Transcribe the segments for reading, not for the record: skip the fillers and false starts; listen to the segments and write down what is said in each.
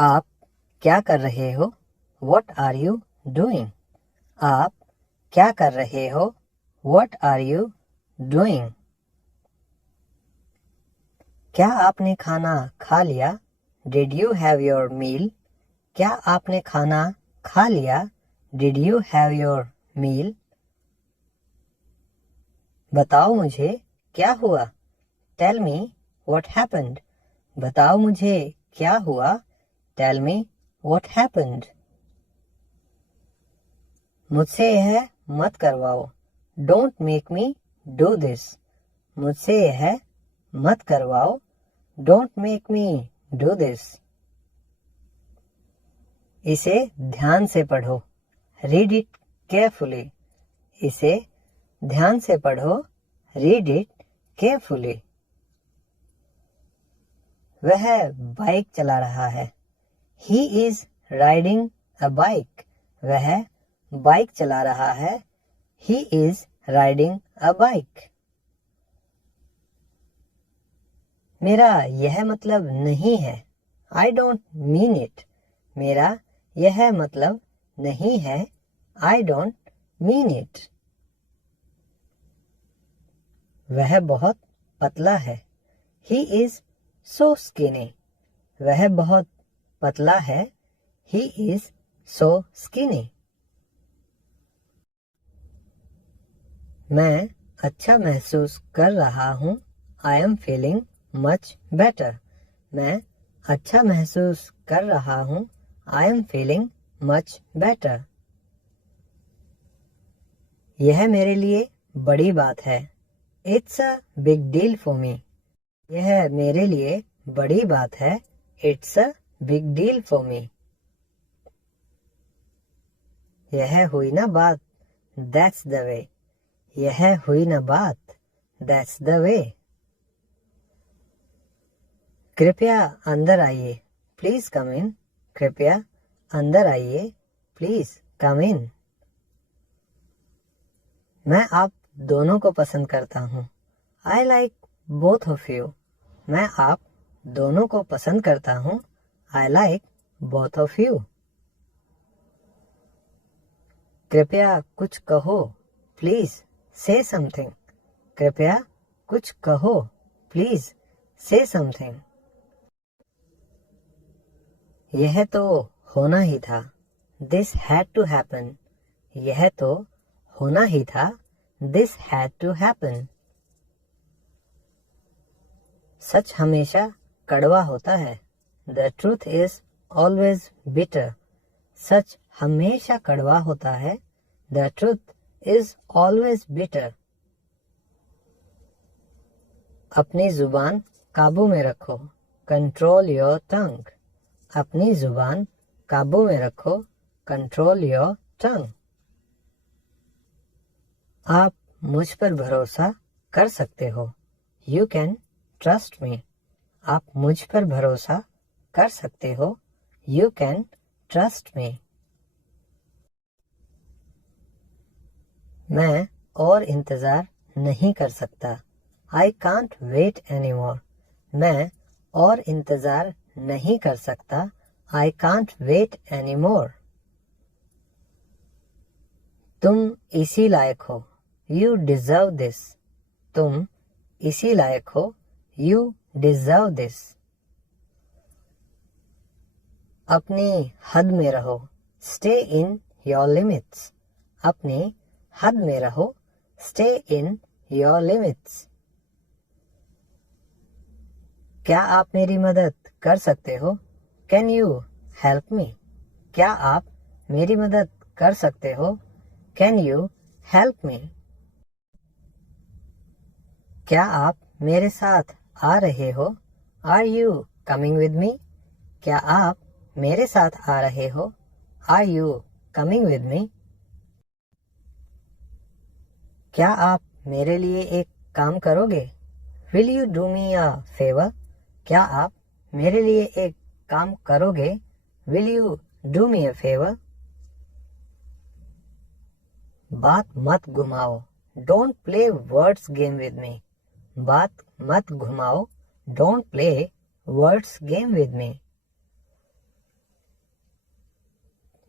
आप क्या कर रहे हो? What are you doing? आप क्या कर रहे हो? What are you doing? क्या आपने खाना खा लिया? Did you have your meal? क्या आपने खाना खा लिया? Did you have your meal? बताओ मुझे क्या हुआ? Tell me what happened. बताओ मुझे क्या हुआ? Tell me what happened. मुझसे यह मत करवाओ. Don't make me do this. मुझसे यह मत करवाओ. Don't make me do this. इसे ध्यान से पढ़ो. Read it carefully. इसे ध्यान से पढ़ो. Read it carefully. वह बाइक चला रहा है. He is riding a bike. वह बाइक चला रहा है. He is riding a bike. मेरा यह मतलब नहीं है. I don't mean it. मेरा यह मतलब नहीं है. I don't mean it. वह बहुत पतला है. He is so skinny. वह बहुत पतला है. He is so skinny. मैं अच्छा महसूस कर रहा हूँ. I am feeling much better. मैं अच्छा महसूस कर रहा हूँ. I am feeling much better. यह मेरे लिए बड़ी बात है. It's a big deal for me. यह मेरे लिए बड़ी बात है. It's a big deal for me. यह हुई ना बात. That's the way. यह हुई ना बात. That's the way. कृपया अंदर आइए. Please come in. कृपया अंदर आइए. Please come in. मैं आप दोनों को पसंद करता हूँ. I like both of you. मैं आप दोनों को पसंद करता हूँ. I like both of you. कृपया कुछ कहो. Please say something. कृपया कुछ कहो. Please say something. यह तो होना ही था. This had to happen. यह तो होना ही था. This had to happen. सच हमेशा कड़वा होता है. The truth is always bitter. सच हमेशा कड़वा होता है. The truth is always bitter. अपनी जुबान काबू में रखो. Control your tongue. अपनी जुबान काबू में रखो. Control your tongue. आप मुझ पर भरोसा कर सकते हो. You can trust me. आप मुझ पर भरोसा कर सकते हो. You can trust me. मैं और इंतज़ार नहीं कर सकता. I can't wait anymore. मैं और इंतज़ार नहीं कर सकता. I can't wait anymore. तुम इसी लायक हो. You deserve this. तुम इसी लायक हो. You deserve this. अपनी हद में रहो. Stay in your limits. अपनी हद में रहो. Stay in your limits. क्या आप मेरी मदद कर सकते हो? Can you help me? क्या आप मेरी मदद कर सकते हो? Can you help me? क्या आप मेरे साथ आ रहे हो? Are you coming with me? क्या आप मेरे साथ आ रहे हो? Are you coming with me? क्या आप मेरे लिए एक काम करोगे? Will you do me a favor? क्या आप मेरे लिए एक काम करोगे? Will you do me a favor? बात मत घुमाओ. Don't play words game with me. बात मत घुमाओ. Don't play words game with me.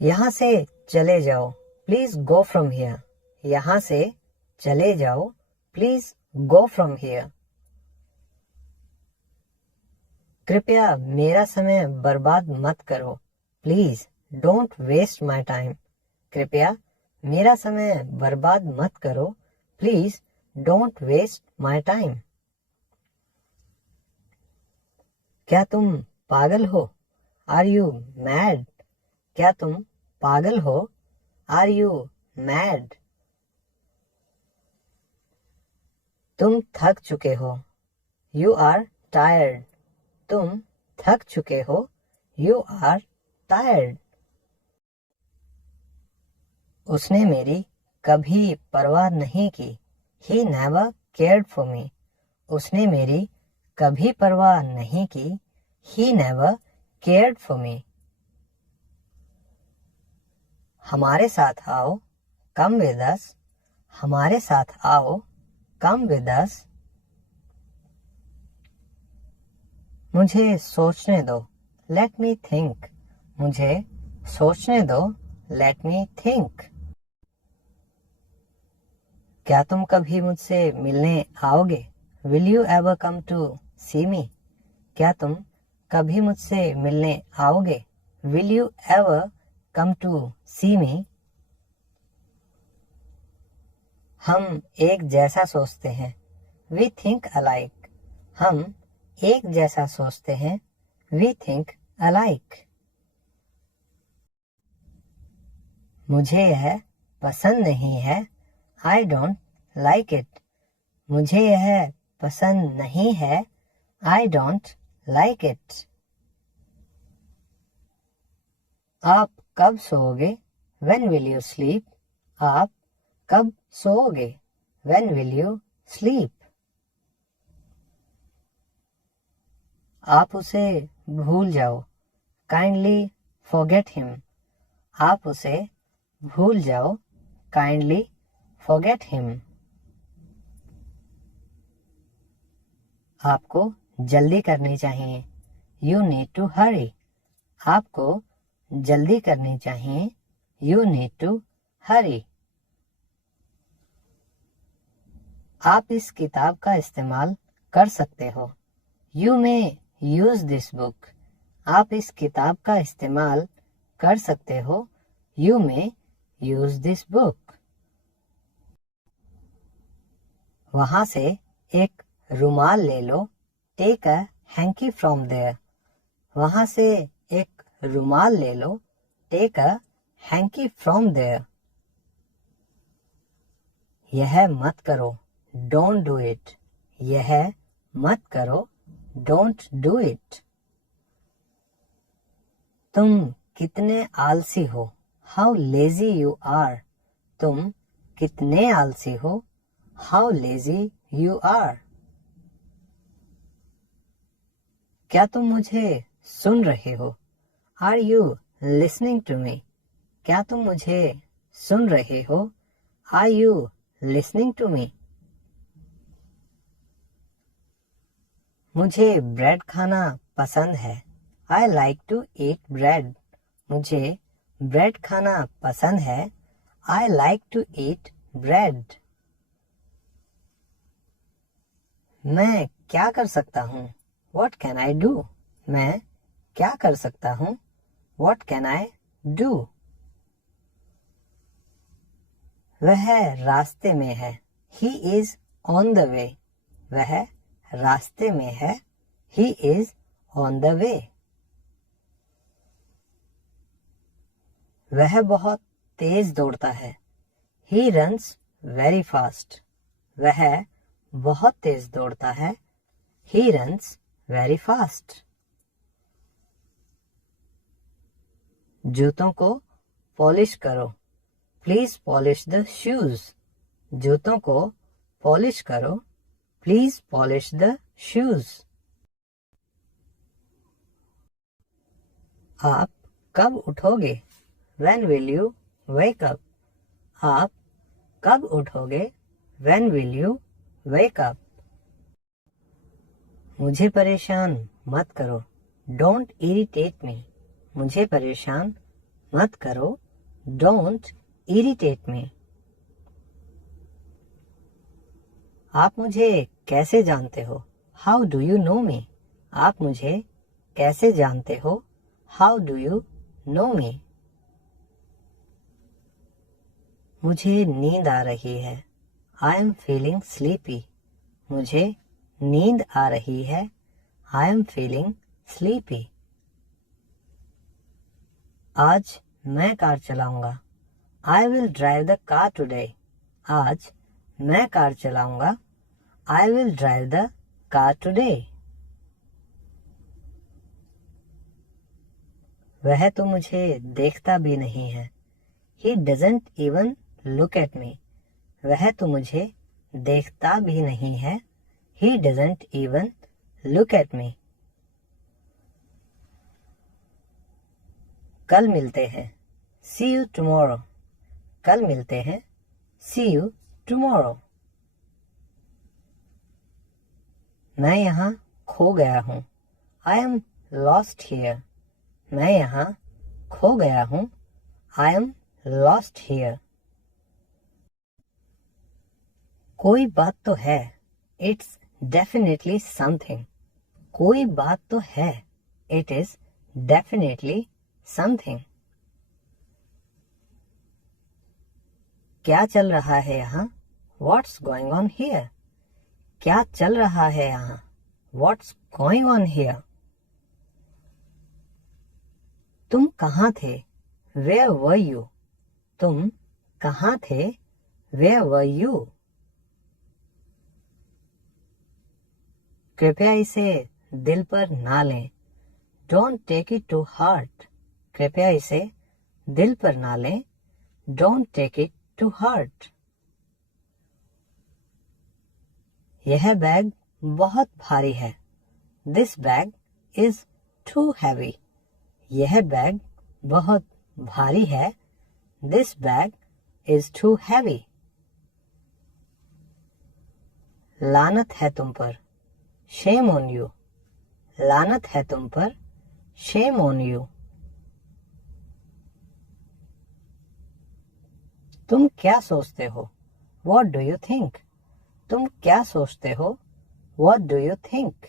यहाँ से चले जाओ, प्लीज गो फ्रॉम हियर। यहाँ से चले जाओ, प्लीज गो फ्रॉम हियर। कृपया मेरा समय बर्बाद मत करो, please don't waste my time. कृपया मेरा समय बर्बाद मत करो, please don't waste my time. क्या तुम पागल हो? Are you mad? क्या तुम पागल हो? Are you mad? तुम थक चुके हो, यू आर टायर्ड। तुम थक चुके हो, यू आर टायर्ड। उसने मेरी कभी परवाह नहीं की, he never cared for me. उसने मेरी कभी परवाह नहीं की, he never cared for me. हमारे साथ आओ, कम विद अस। हमारे साथ आओ, कम विद अस। मुझे सोचने दो, लेट मी थिंक। मुझे सोचने दो, लेट मी थिंक। क्या तुम कभी मुझसे मिलने आओगे? Will you ever come to see me? क्या तुम कभी मुझसे मिलने आओगे? Will you ever come to see me? हम एक जैसा सोचते हैं, वी थिंक अलाइक। हम एक जैसा सोचते हैं, वी थिंक अलाइक। मुझे यह पसंद नहीं है, आई डोंट लाइक इट। मुझे यह पसंद नहीं है, आई डोंट लाइक इट। आप कब सोओगे? When will you sleep? आप कब सोओगे? When will you sleep? आप उसे भूल जाओ, काइंडली फॉरगेट हिम। आप उसे भूल जाओ, काइंडली फॉरगेट हिम। आपको जल्दी करनी चाहिए, यू नीड टू हरी। आपको जल्दी करनी चाहिए, यू नीड टू हरी। आप इस किताब का इस्तेमाल कर सकते हो, you may use this book. आप इस किताब का इस्तेमाल कर सकते हो, you may use this book. वहां से एक रुमाल ले लो, take a hankie from there. वहां से एक रुमाल ले लो, take a hankie from there. यह मत करो, डोंट डू इट। यह मत करो, डोंट डू इट। तुम कितने आलसी हो, हाउ लेजी यू आर। तुम कितने आलसी हो, हाउ लेजी यू आर। क्या तुम मुझे सुन रहे हो? Are you listening to me? क्या तुम मुझे सुन रहे हो? Are you listening to me? मुझे ब्रेड खाना पसंद है, I like to eat bread. मुझे ब्रेड खाना पसंद है, I like to eat bread. मैं क्या कर सकता हूँ? What can I do? मैं क्या कर सकता हूँ? What can I do? वह रास्ते में है, He is on the way. वह रास्ते में है, He is on the way. वह बहुत तेज दौड़ता है, He runs very fast. वह बहुत तेज दौड़ता है, He runs very fast. जूतों को पॉलिश करो, प्लीज पॉलिश द शूज। जूतों को पॉलिश करो, प्लीज पॉलिश द शूज। आप कब उठोगे? When will you wake up? आप कब उठोगे? When will you wake up? मुझे परेशान मत करो, Don't irritate me. मुझे परेशान मत करो, डोंट इरिटेट मी। आप मुझे कैसे जानते हो, हाउ डू यू नो मी। आप मुझे कैसे जानते हो, हाउ डू यू नो मी। मुझे नींद आ रही है, आई एम फीलिंग स्लीपी। मुझे नींद आ रही है, आई एम फीलिंग स्लीपी। आज मैं कार चलाऊंगा, I will drive the car today. आज मैं कार चलाऊंगा, I will drive the car today. वह तो मुझे देखता भी नहीं है, he doesn't even look at me. वह तो मुझे देखता भी नहीं है, he doesn't even look at me. कल मिलते हैं, सी यू टुमारो। कल मिलते हैं, सी यू टुमारो। मैं यहाँ खो गया हूँ, आई एम लॉस्ट हियर। मैं यहाँ खो गया हूँ, आई एम लॉस्ट हियर। कोई बात तो है, इट्स डेफिनेटली समथिंग। कोई बात तो है, इट इज डेफिनेटली समथिंग। क्या चल रहा है यहाँ, व्हाट्स गोइंग ऑन हियर। क्या चल रहा है यहाँ, व्हाट्स गोइंग ऑन हियर। तुम कहाँ थे, वेयर वर यू। तुम कहाँ थे, वेयर वर यू। कृपया इसे दिल पर ना लें, don't take it to heart. कृपया इसे दिल पर ना लें, don't take it to heart. यह बैग बहुत भारी है, this bag is too heavy. यह बैग बहुत भारी है, this bag is too heavy. लानत है तुम पर, शेम ऑन यू। लानत है तुम पर, शेम ऑन यू। तुम क्या सोचते हो, व्हाट डू यू थिंक। तुम क्या सोचते हो, व्हाट डू यू थिंक।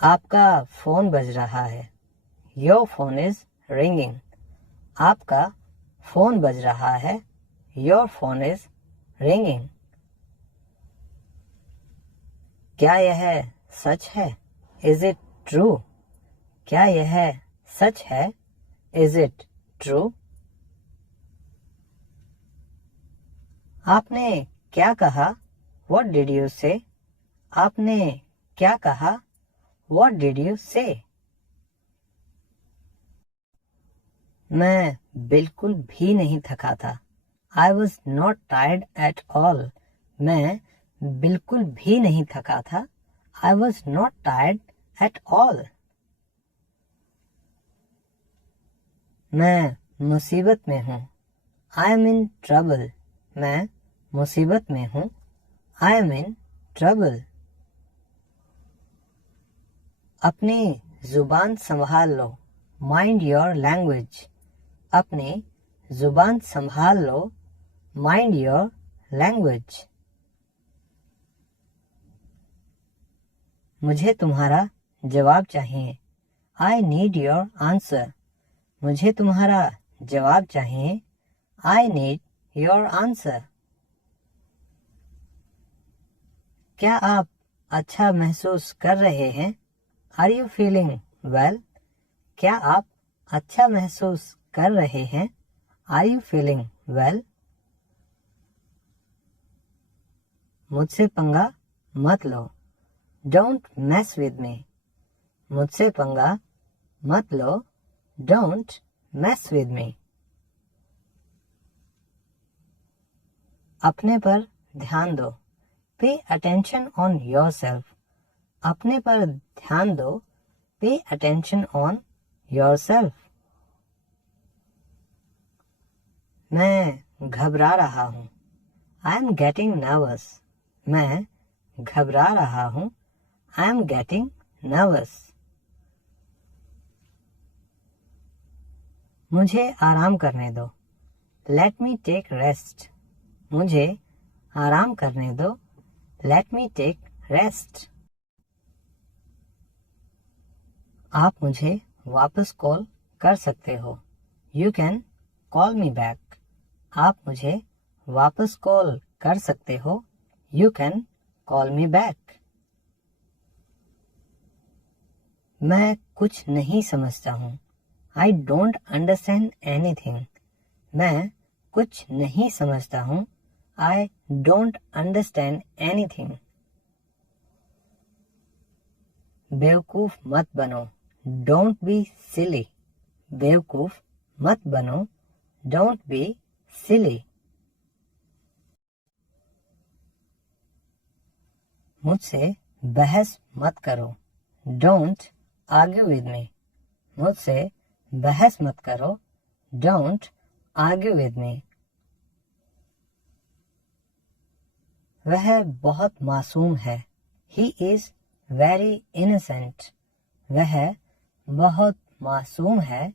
आपका फोन बज रहा है, योर फोन इज रिंगिंग। आपका फोन बज रहा है, योर फोन इज रिंगिंग। क्या यह सच है, इज इट ट्रू। क्या यह सच है, इज इट ट्रू। आपने क्या कहा, व्हाट डिड यू से। आपने क्या कहा, व्हाट डिड यू से। मैं बिल्कुल भी नहीं थका था, I was not tired at all. मैं बिल्कुल भी नहीं थका था, I was not tired at all. मैं मुसीबत में हूँ, आई एम इन ट्रबल। मैं मुसीबत में हूँ, आई एम इन ट्रबल। अपनी जुबान संभाल लो, माइंड योर लैंग्वेज। अपनी जुबान संभाल लो, माइंड योर लैंग्वेज। मुझे तुम्हारा जवाब चाहिए, आई नीड योर आंसर। मुझे तुम्हारा जवाब चाहिए, आई नीड योर आंसर। क्या आप अच्छा महसूस कर रहे हैं, आर यू फीलिंग वेल। क्या आप अच्छा महसूस कर रहे हैं, आर यू फीलिंग वेल। मुझसे पंगा मत लो, डोंट मैस विद मी। मुझसे पंगा मत लो, डोंट मैस विद मी। अपने पर ध्यान दो, पे अटेंशन ऑन योरसेल्फ। अपने पर ध्यान दो, पे अटेंशन ऑन योरसेल्फ। मैं घबरा रहा हूँ, आई एम गेटिंग नर्वस। मैं घबरा रहा हूँ, आई एम गेटिंग नर्वस। मुझे आराम करने दो। Let me take rest. मुझे आराम करने दो। Let me take rest. आप मुझे वापस कॉल कर सकते हो। You can call me back. आप मुझे वापस कॉल कर सकते हो। You can call me back. मैं कुछ नहीं समझता हूँ। I don't understand anything. मैं कुछ नहीं समझता हूँ। I don't understand anything. बेवकूफ मत बनो। Don't be silly. बेवकूफ मत बनो। Don't be silly. मुझसे बहस मत करो। Don't argue with me. मुझसे बहस मत करो। Don't argue with me. वह बहुत मासूम है। He is very innocent. वह बहुत मासूम है।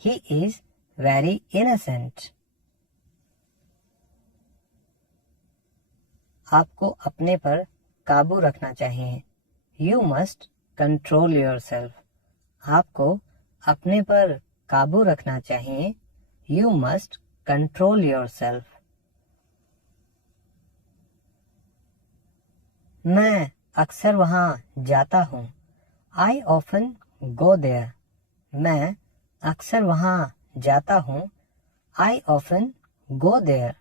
He is very innocent. आपको अपने पर काबू रखना चाहिए। You must control yourself. आपको अपने पर काबू रखना चाहिए। You must control yourself. मैं अक्सर वहाँ जाता हूँ। I often go there. मैं अक्सर वहाँ जाता हूँ। I often go there.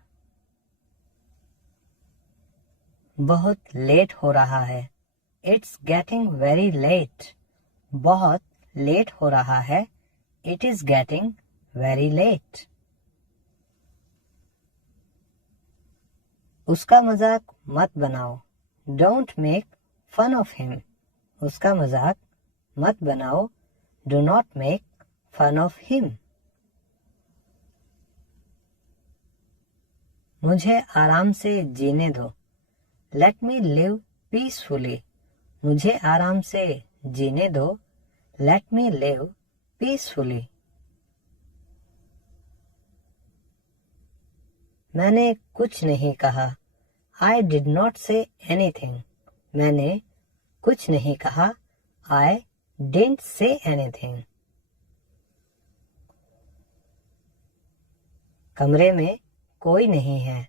बहुत लेट हो रहा है। It's getting very late. बहुत लेट हो रहा है। It is getting very late. उसका मजाक मत बनाओ। Don't make fun of him. उसका मजाक मत बनाओ। Do not make fun of him. मुझे आराम से जीने दो। Let me live peacefully. मुझे आराम से जीने दो। Let me live peacefully. मैंने कुछ नहीं कहा। I did not say anything. मैंने कुछ नहीं कहा। I didn't say anything. कमरे में कोई नहीं है।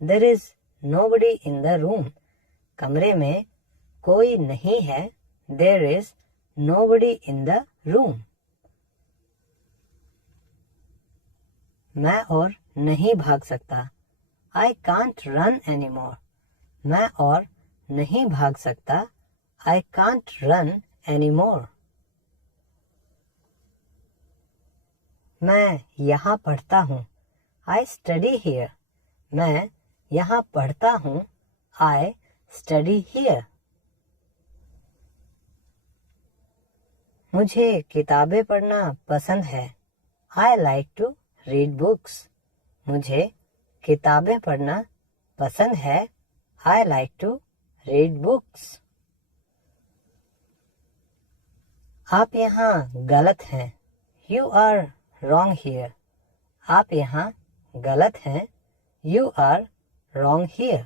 There is nobody in the room. कमरे में कोई नहीं है। There is nobody in the room. मैं और नहीं भाग सकता। I can't run anymore. मैं और नहीं भाग सकता। I can't run anymore. मैं यहाँ पढ़ता हूँ। I study here. मैं यहाँ पढ़ता हूँ। I study here. मुझे किताबें पढ़ना पसंद है। I like to read books. मुझे किताबें पढ़ना पसंद है। I like to read books. आप यहाँ गलत हैं। You are wrong here. आप यहाँ गलत हैं। You are wrong here.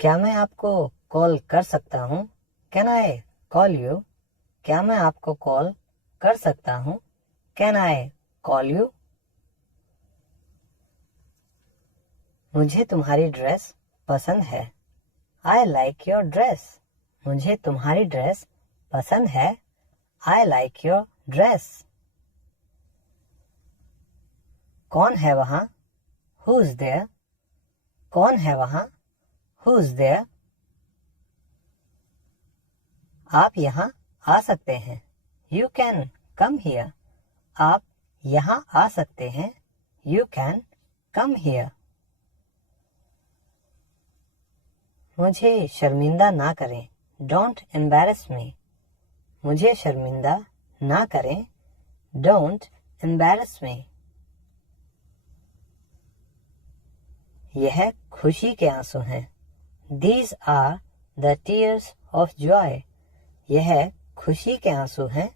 क्या मैं आपको कॉल कर सकता हूँ? Can I call you? क्या मैं आपको कॉल कर सकता हूँ? Can I call you? मुझे तुम्हारी ड्रेस पसंद है। I like your dress. मुझे तुम्हारी ड्रेस पसंद है। I like your dress. कौन है वहाँ? Who's there? कौन है वहाँ? Who's there? आप यहाँ आ सकते हैं। You can come here. आप यहाँ आ सकते हैं। You can come here. मुझे शर्मिंदा ना करें। Don't embarrass me. मुझे शर्मिंदा ना करें। Don't embarrass me. यह खुशी के आंसू हैं। These are the tears of joy. यह खुशी के आंसू हैं।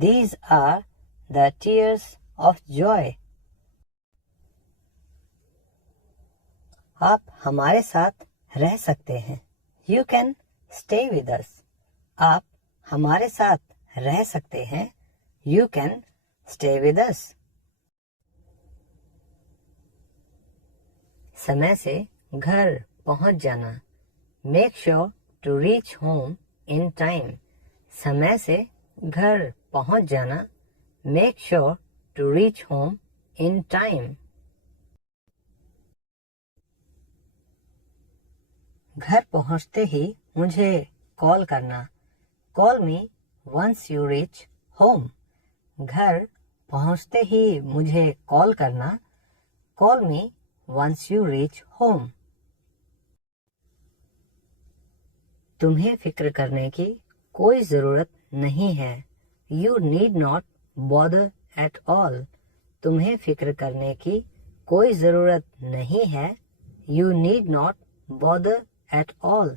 These are the tears of joy. आप हमारे साथ रह सकते हैं. You can stay with us. आप हमारे साथ रह सकते हैं. You can stay with us. समय से घर पहुंच जाना. Make sure to reach home in time. समय से घर पहुंच जाना. Make sure to reach home in time. घर पहुंचते ही मुझे कॉल करना. Call me once you reach home. घर पहुंचते ही मुझे कॉल करना. Call me once you reach home. तुम्हें फिक्र करने की कोई ज़रूरत नहीं है. You need not bother at all. तुम्हें फिक्र करने की कोई ज़रूरत नहीं है. You need not bother at all.